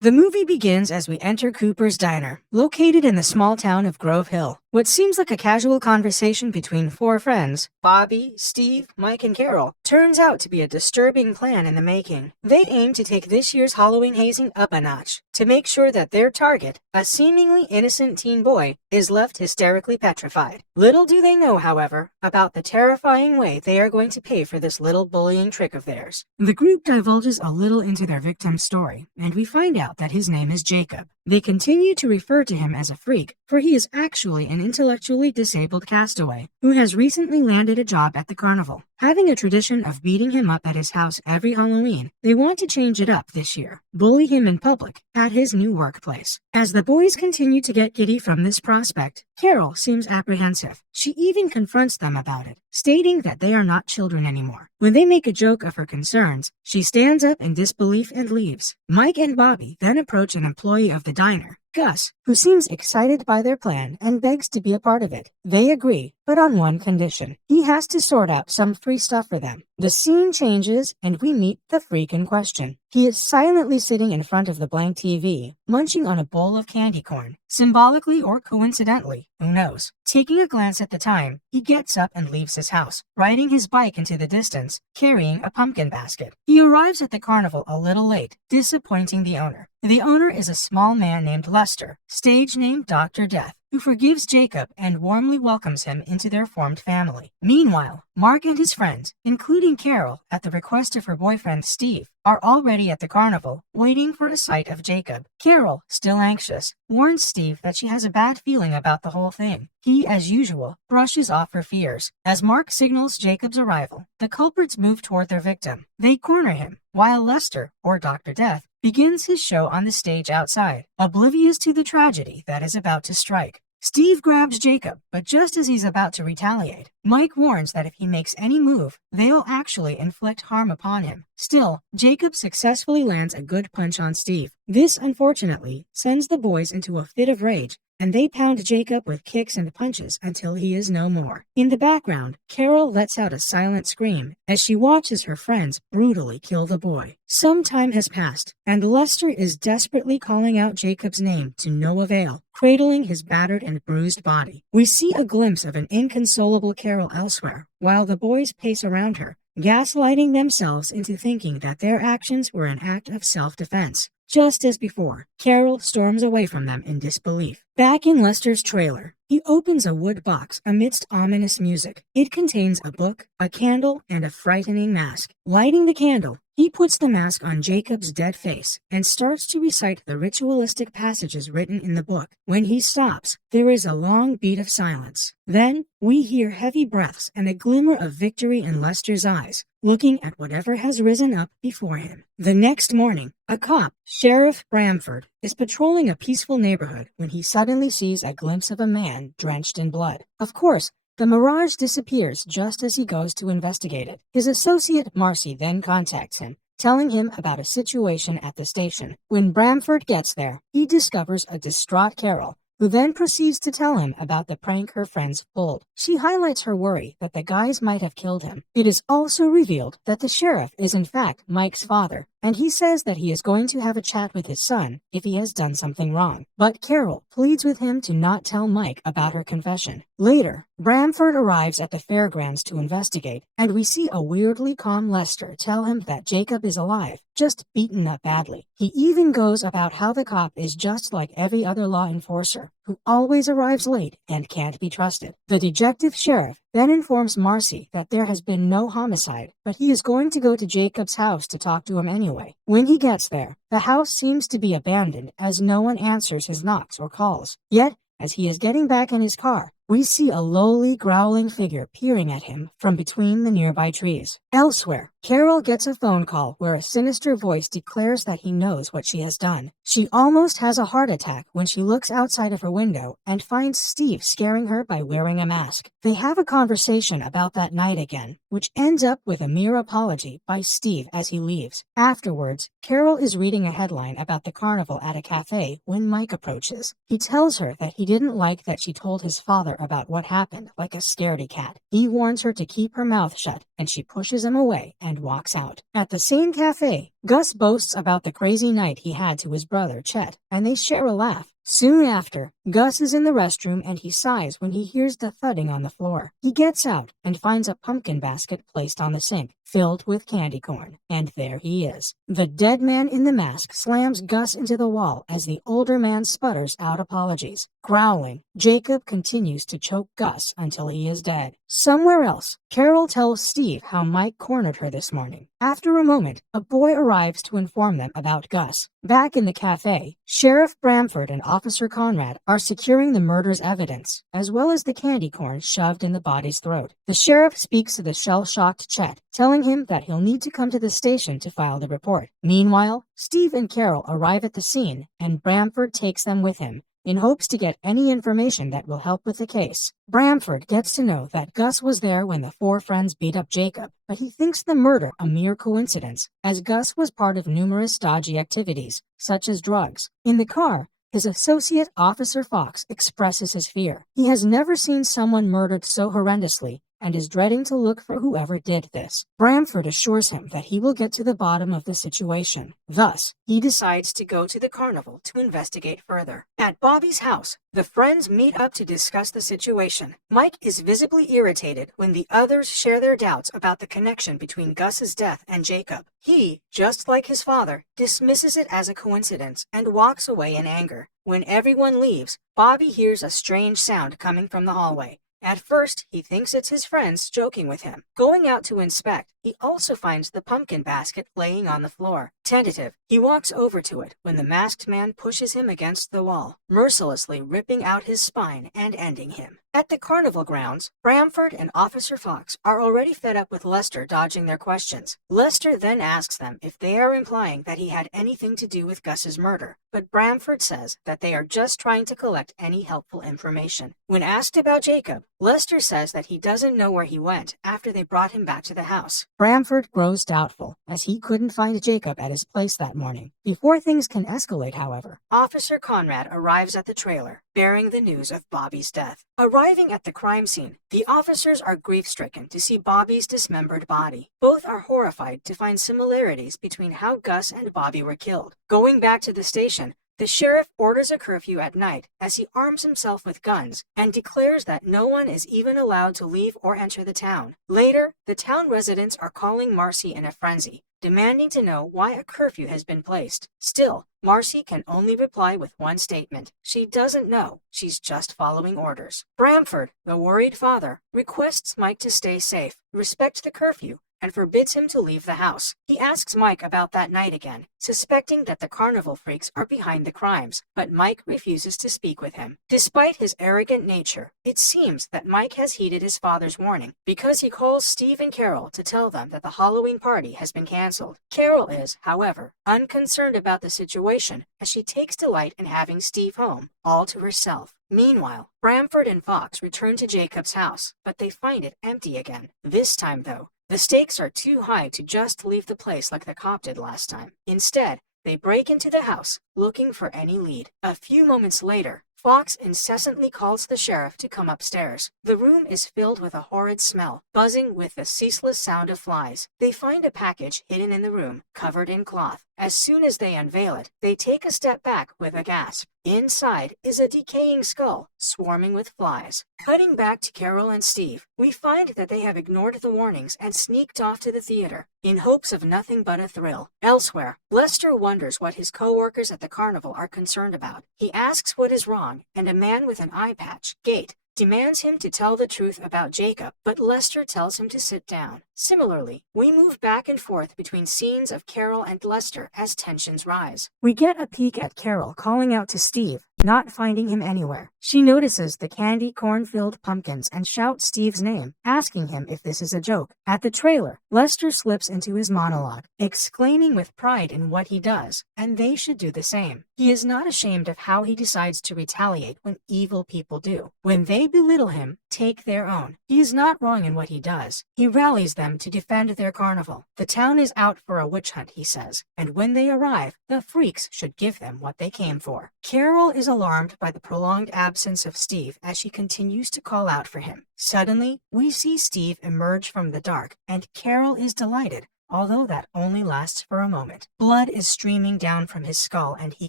The movie begins as we enter Cooper's Diner, located in the small town of Grove Hill. What seems like a casual conversation between four friends, Bobby, Steve, Mike, and Carol, turns out to be a disturbing plan in the making. They aim to take this year's Halloween hazing up a notch, to make sure that their target, a seemingly innocent teen boy, is left hysterically petrified. Little do they know, however, about the terrifying way they are going to pay for this little bullying trick of theirs. The group divulges a little into their victim's story, and we find out that his name is Jacob. They continue to refer to him as a freak, for he is actually an intellectually disabled castaway who has recently landed a job at the carnival. Having a tradition of beating him up at his house every Halloween, they want to change it up this year, bully him in public at his new workplace. As the boys continue to get giddy from this prospect, Carol seems apprehensive. She even confronts them about it, stating that they are not children anymore. When they make a joke of her concerns, she stands up in disbelief and leaves. Mike and Bobby then approach an employee of the diner, Gus, who seems excited by their plan and begs to be a part of it. They agree, but on one condition. He has to sort out some free stuff for them. The scene changes, and we meet the freak in question. He is silently sitting in front of the blank TV, munching on a bowl of candy corn. Symbolically or coincidentally, who knows? Taking a glance at the time, he gets up and leaves his house, riding his bike into the distance, carrying a pumpkin basket. He arrives at the carnival a little late, disappointing the owner. The owner is a small man named Lester, stage name Dr. Death, who forgives Jacob and warmly welcomes him into their formed family. Meanwhile, Mark and his friends, including Carol, at the request of her boyfriend Steve, are already at the carnival, waiting for a sight of Jacob. Carol, still anxious, warns Steve that she has a bad feeling about the whole thing. He, as usual, brushes off her fears. As Mark signals Jacob's arrival, the culprits move toward their victim. They corner him, while Lester, or Dr. Death, begins his show on the stage outside, oblivious to the tragedy that is about to strike. Steve grabs Jacob, but just as he's about to retaliate, Mike warns that if he makes any move, they'll actually inflict harm upon him. Still, Jacob successfully lands a good punch on Steve. This, unfortunately, sends the boys into a fit of rage, and they pound Jacob with kicks and punches until he is no more. In the background, Carol lets out a silent scream as she watches her friends brutally kill the boy. Some time has passed, and Lester is desperately calling out Jacob's name to no avail, cradling his battered and bruised body. We see a glimpse of an inconsolable Carol elsewhere, while the boys pace around her, gaslighting themselves into thinking that their actions were an act of self-defense. Just as before, Carol storms away from them in disbelief. Back in Lester's trailer, he opens a wood box amidst ominous music. It contains a book, a candle, and a frightening mask. Lighting the candle, he puts the mask on Jacob's dead face and starts to recite the ritualistic passages written in the book. When he stops, there is a long beat of silence. Then, we hear heavy breaths and a glimmer of victory in Lester's eyes, looking at whatever has risen up before him. The next morning, a cop, Sheriff Bramford, is patrolling a peaceful neighborhood when he suddenly sees a glimpse of a man drenched in blood. Of course, the mirage disappears just as he goes to investigate it. His associate Marcy then contacts him, telling him about a situation at the station. When Bramford gets there, he discovers a distraught Carol, who then proceeds to tell him about the prank her friends pulled. She highlights her worry that the guys might have killed him. It is also revealed that the sheriff is in fact Mike's father, and he says that he is going to have a chat with his son if he has done something wrong. But Carol pleads with him to not tell Mike about her confession. Later, Bramford arrives at the fairgrounds to investigate, and we see a weirdly calm Lester tell him that Jacob is alive, just beaten up badly. He even goes about how the cop is just like every other law enforcer, who always arrives late and can't be trusted. The dejected sheriff then informs Marcy that there has been no homicide, but he is going to go to Jacob's house to talk to him anyway. When he gets there, the house seems to be abandoned as no one answers his knocks or calls. Yet, as he is getting back in his car, we see a lowly, growling figure peering at him from between the nearby trees. Elsewhere, Carol gets a phone call where a sinister voice declares that he knows what she has done. She almost has a heart attack when she looks outside of her window and finds Steve scaring her by wearing a mask. They have a conversation about that night again, which ends up with a mere apology by Steve as he leaves. Afterwards, Carol is reading a headline about the carnival at a cafe when Mike approaches. He tells her that he didn't like that she told his father about what happened like a scaredy cat. He warns her to keep her mouth shut, and she pushes him away and walks out. At the same cafe, Gus boasts about the crazy night he had to his brother, Chet, and they share a laugh. Soon after, Gus is in the restroom and he sighs when he hears the thudding on the floor. He gets out and finds a pumpkin basket placed on the sink, filled with candy corn, and there he is. The dead man in the mask slams Gus into the wall as the older man sputters out apologies. Growling, Jacob continues to choke Gus until he is dead. Somewhere else, Carol tells Steve how Mike cornered her this morning. After a moment, a boy arrives to inform them about Gus. Back in the cafe, Sheriff Bramford and Officer Conrad are securing the murder's evidence, as well as the candy corn shoved in the body's throat. The sheriff speaks to the shell-shocked Chet, telling him that he'll need to come to the station to file the report. Meanwhile, Steve and Carol arrive at the scene, and Bramford takes them with him, in hopes to get any information that will help with the case. Bramford gets to know that Gus was there when the four friends beat up Jacob, but he thinks the murder a mere coincidence, as Gus was part of numerous dodgy activities, such as drugs. In the car, his associate, Officer Fox, expresses his fear. He has never seen someone murdered so horrendously, and is dreading to look for whoever did this. Bramford assures him that he will get to the bottom of the situation. Thus, he decides to go to the carnival to investigate further. At Bobby's house, the friends meet up to discuss the situation. Mike is visibly irritated when the others share their doubts about the connection between Gus's death and Jacob. He, just like his father, dismisses it as a coincidence and walks away in anger. When everyone leaves, Bobby hears a strange sound coming from the hallway. At first, he thinks it's his friends joking with him. Going out to inspect, he also finds the pumpkin basket laying on the floor. Tentative, he walks over to it when the masked man pushes him against the wall, mercilessly ripping out his spine and ending him. At the carnival grounds, Bramford and Officer Fox are already fed up with Lester dodging their questions. Lester then asks them if they are implying that he had anything to do with Gus's murder, but Bramford says that they are just trying to collect any helpful information. When asked about Jacob, Lester says that he doesn't know where he went after they brought him back to the house. Bramford grows doubtful, as he couldn't find Jacob at his place that morning. Before things can escalate, however, Officer Conrad arrives at the trailer, bearing the news of Bobby's death. Arriving at the crime scene, the officers are grief-stricken to see Bobby's dismembered body. Both are horrified to find similarities between how Gus and Bobby were killed. Going back to the station, the sheriff orders a curfew at night as he arms himself with guns and declares that no one is even allowed to leave or enter the town. Later, the town residents are calling Marcy in a frenzy, demanding to know why a curfew has been placed. Still, Marcy can only reply with one statement. She doesn't know. She's just following orders. Bramford, the worried father, requests Mike to stay safe, respect the curfew, and forbids him to leave the house. He asks Mike about that night again, suspecting that the carnival freaks are behind the crimes, but Mike refuses to speak with him. Despite his arrogant nature, it seems that Mike has heeded his father's warning, because he calls Steve and Carol to tell them that the Halloween party has been canceled. Carol is, however, unconcerned about the situation, as she takes delight in having Steve home, all to herself. Meanwhile, Bramford and Fox return to Jacob's house, but they find it empty again. This time, though, the stakes are too high to just leave the place like the cop did last time. Instead, they break into the house, looking for any lead. A few moments later, Fox incessantly calls the sheriff to come upstairs. The room is filled with a horrid smell, buzzing with the ceaseless sound of flies. They find a package hidden in the room, covered in cloth. As soon as they unveil it, they take a step back with a gasp. Inside is a decaying skull, swarming with flies. Cutting back to Carol and Steve, we find that they have ignored the warnings and sneaked off to the theater, in hopes of nothing but a thrill. Elsewhere, Lester wonders what his co-workers at the carnival are concerned about. He asks what is wrong, and a man with an eye patch, Gate, demands him to tell the truth about Jacob, but Lester tells him to sit down. Similarly, we move back and forth between scenes of Carol and Lester as tensions rise. We get a peek at Carol calling out to Steve, not finding him anywhere. She notices the candy corn-filled pumpkins and shouts Steve's name, asking him if this is a joke. At the trailer, Lester slips into his monologue, exclaiming with pride in what he does, and they should do the same. He is not ashamed of how he decides to retaliate when evil people do. When they belittle him, take their own. He is not wrong in what he does. He rallies them to defend their carnival. The town is out for a witch hunt, he says, and when they arrive, the freaks should give them what they came for. Carol is is alarmed by the prolonged absence of Steve as she continues to call out for him. Suddenly, we see Steve emerge from the dark, and Carol is delighted, although that only lasts for a moment. Blood is streaming down from his skull and he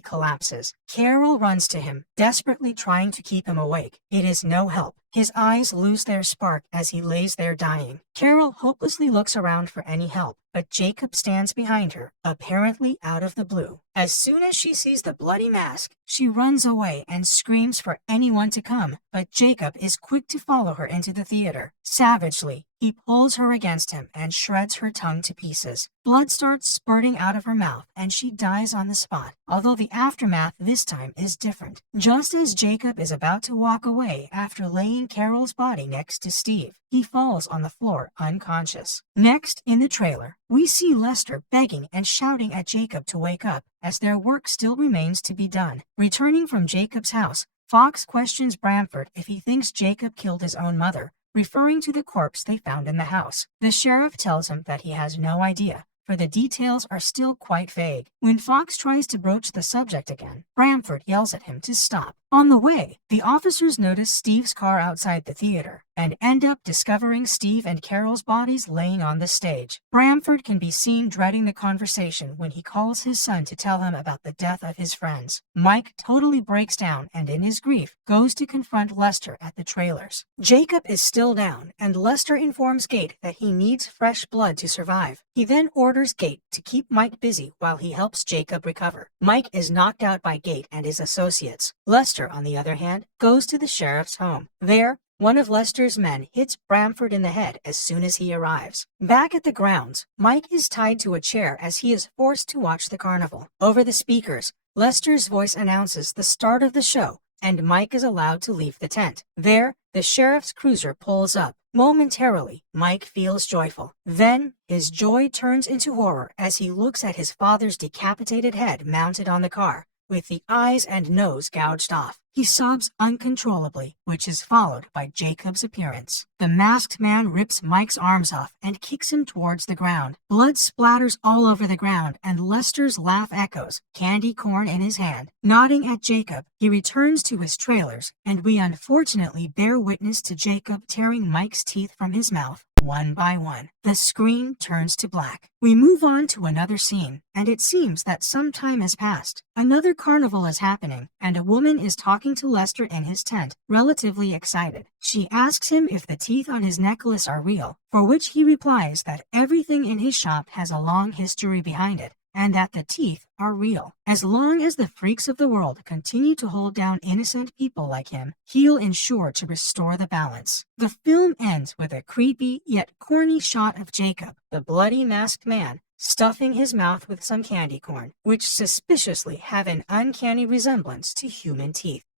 collapses. Carol runs to him, desperately trying to keep him awake. It is no help. His eyes lose their spark as he lays there dying. Carol hopelessly looks around for any help, but Jacob stands behind her, apparently out of the blue. As soon as she sees the bloody mask, she runs away and screams for anyone to come, but Jacob is quick to follow her into the theater. Savagely, he pulls her against him and shreds her tongue to pieces. Blood starts spurting out of her mouth and she dies on the spot, although the aftermath this time is different. Just as Jacob is about to walk away after laying Carol's body next to Steve, he falls on the floor unconscious. Next, in the trailer, we see Lester begging and shouting at Jacob to wake up, as their work still remains to be done. Returning from Jacob's house, Fox questions Bramford if he thinks Jacob killed his own mother, referring to the corpse they found in the house. The sheriff tells him that he has no idea, for the details are still quite vague. When Fox tries to broach the subject again, Bramford yells at him to stop. On the way, the officers notice Steve's car outside the theater and end up discovering Steve and Carol's bodies laying on the stage. Bramford can be seen dreading the conversation when he calls his son to tell him about the death of his friends. Mike totally breaks down and in his grief goes to confront Lester at the trailers. Jacob is still down and Lester informs Gate that he needs fresh blood to survive. He then orders Gate to keep Mike busy while he helps Jacob recover. Mike is knocked out by Gate and his associates. Lester, on the other hand, goes to the sheriff's home. There, one of Lester's men hits Bramford in the head as soon as he arrives. Back at the grounds, Mike is tied to a chair as he is forced to watch the carnival. Over the speakers, Lester's voice announces the start of the show, and Mike is allowed to leave the tent. There, the sheriff's cruiser pulls up. Momentarily, Mike feels joyful. Then, his joy turns into horror as he looks at his father's decapitated head mounted on the car, with the eyes and nose gouged off. He sobs uncontrollably, which is followed by Jacob's appearance. The masked man rips Mike's arms off and kicks him towards the ground. Blood splatters all over the ground and Lester's laugh echoes, candy corn in his hand. Nodding at Jacob, he returns to his trailers, and we unfortunately bear witness to Jacob tearing Mike's teeth from his mouth, one by one. The screen turns to black. We move on to another scene, and it seems that some time has passed. Another carnival is happening, and a woman is talking to Lester in his tent, relatively excited. She asks him if the teeth on his necklace are real, for which he replies that everything in his shop has a long history behind it, and that the teeth are real. As long as the freaks of the world continue to hold down innocent people like him, he'll ensure to restore the balance. The film ends with a creepy yet corny shot of Jacob, the bloody masked man, stuffing his mouth with some candy corn, which suspiciously have an uncanny resemblance to human teeth.